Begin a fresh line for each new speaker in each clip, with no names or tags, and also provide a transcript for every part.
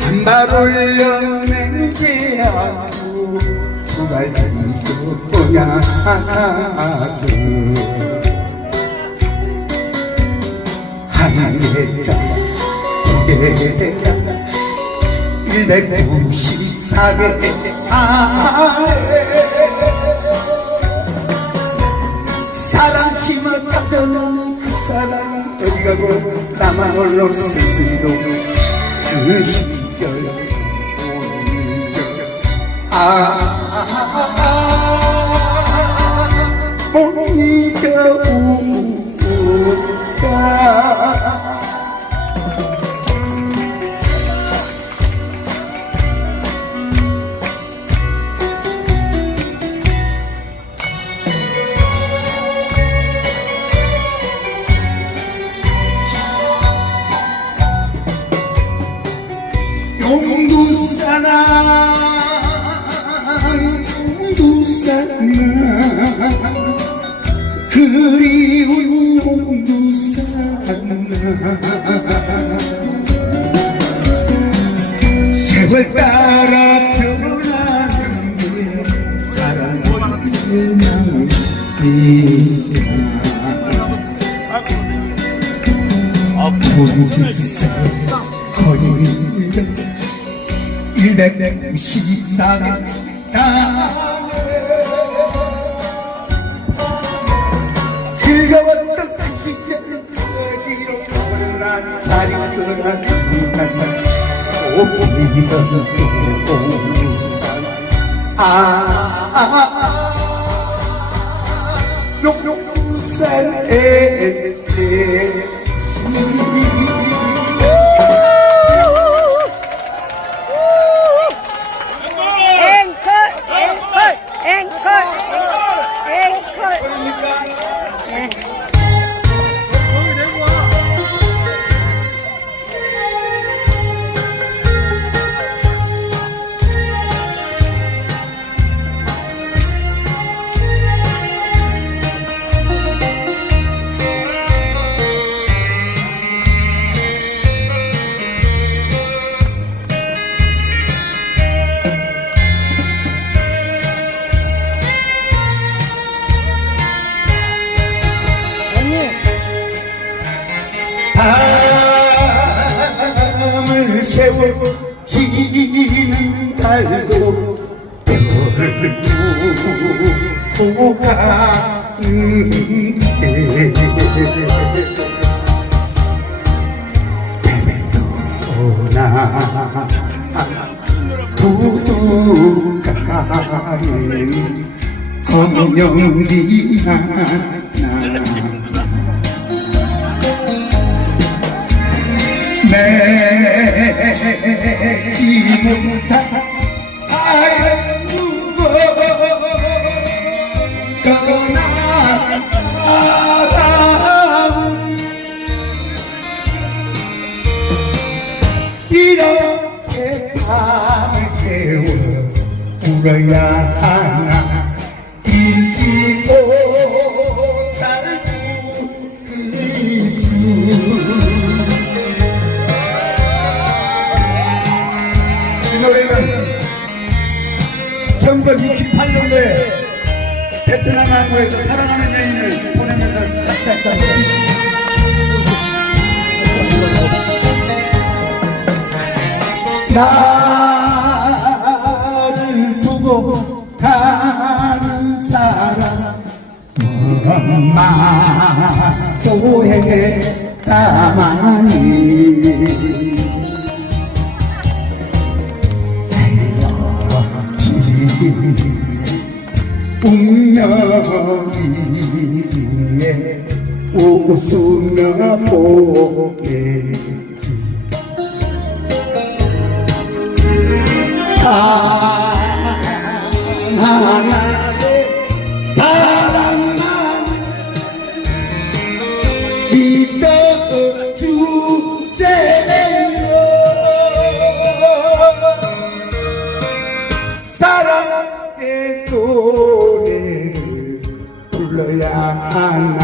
한발 올려 맹지하고 두발 뒤쪽 보냐고 하늘에다 고개다 194개 아래. 어디 가고 나만 홀로 스스로 그 시절 아 못 잊어 웃 세월 따라 변하는 게 사랑의 마음이야. 부르기세 거리를 194개 땅에 즐거웠던 자리거나 지는 달도 별고 가는데 배도나 부두가는 검영리 하나 맺지 1968년도에 베트남 항구에서 사랑하는 여인을 보내면서 작사했던 노래 나를 두고 가는 사람 엄마도 했다마니 운명이에 웃으며 보내지 하나하나
I'm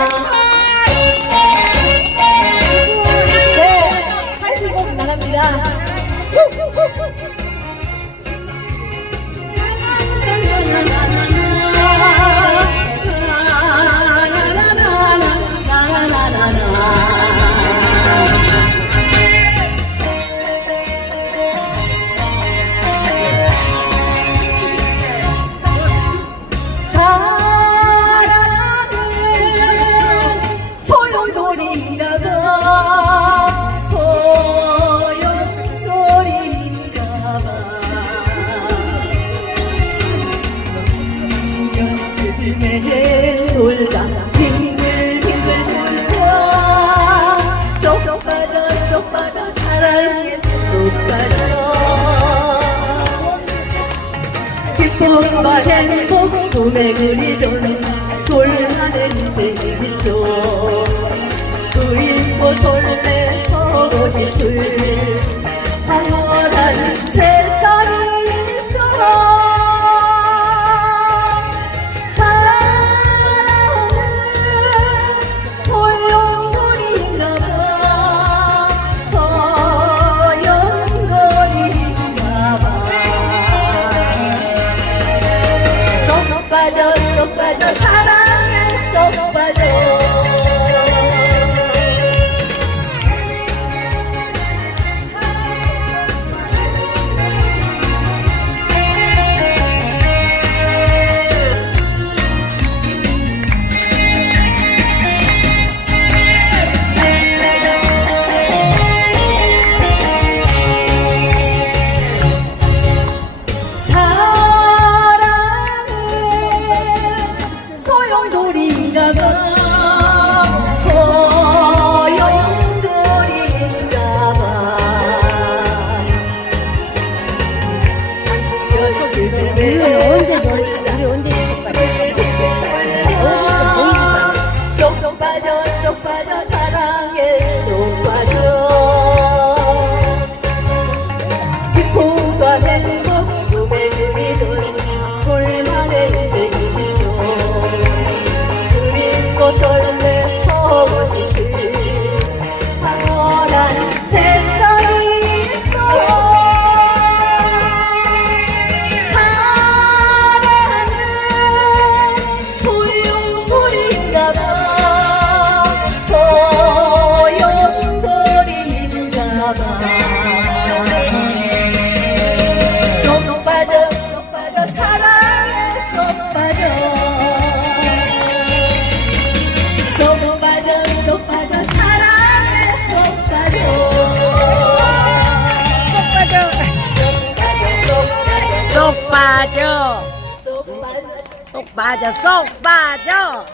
네, 85분 나갑니다. 돈과 행복 꿈에 그리던 돌하는 인생이 있어. 그리고 설레 보고 싶을
baby. 빠져 쏙 빠져.